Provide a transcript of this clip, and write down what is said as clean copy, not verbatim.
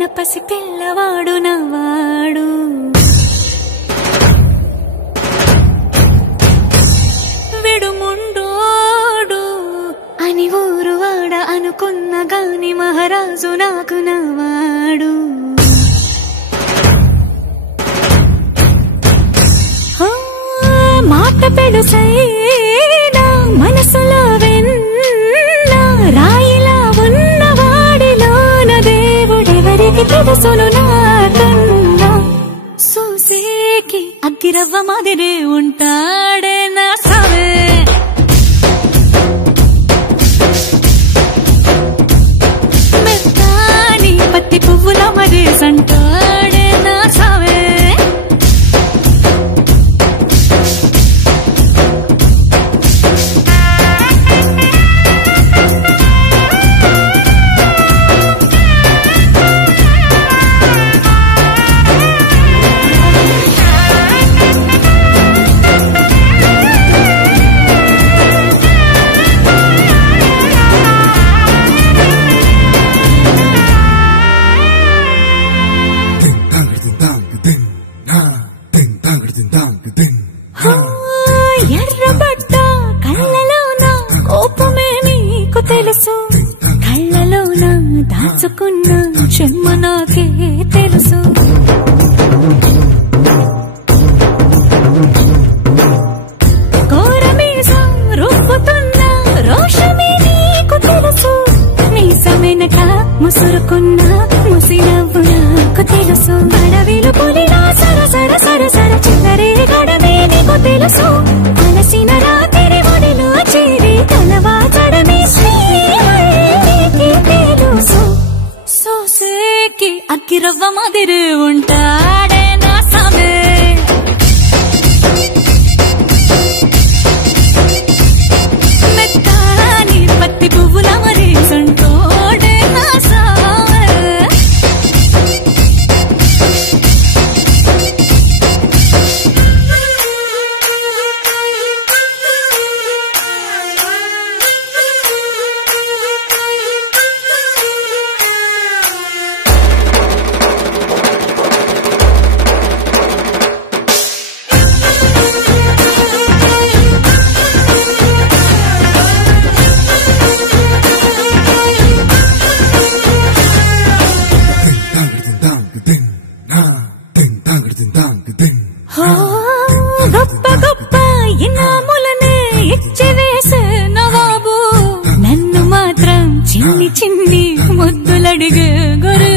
ఉన్న పసి పిల్లవాడు నవ్వాడు. విడుముండోడు అని ఊరు వాడ అనుకున్న గాని మహారాజు నాకు నవ్వాడు. మాట పెడుసైనా మనసులో వెన్న రాయిలా ఉన్నవాడిలోన దేవుడెవరికి తెలుసును నాకన్నా. సూసేకి అగ్గిరవ్వ మాదిరే ఉంటాడే నా సావే. మెత్తాని పత్తి పువ్వుల మరేసంటాడే నా సావే. ఎర్రబడ్డ కళ్ళలోన కోపమే నీకు తెలుసు, కళ్ళలోన దాచుకున్న చెమ్మ నాకే తెలుసు. కోరమీసం రుబ్బుతున్న రోషమే నీకు తెలుసు, మీసమెనక ముసురుకున్న ముసినవ్వు నాకు తెలుసు. అడవిలు పులిలా సరసర సరసర చిల్లరే గడమే నీకు తెలుసు, అలసిన రాత్రి ఒడిలో చేరి కలవాచడమే శ్రీకి తెలుసు. సోసేకి అగ్గిరవ్వ మాదిరి ఉంటాడే నా సామే. మెత్తాని పత్తి పువ్వుల మరేసంటోడే నా సామే. గొప్ప గొప్ప ఇనాములనే ఇచ్చివేసే నవాబు, నన్ను మాత్రం చిన్ని చిన్ని ముద్దులడిగే గురు.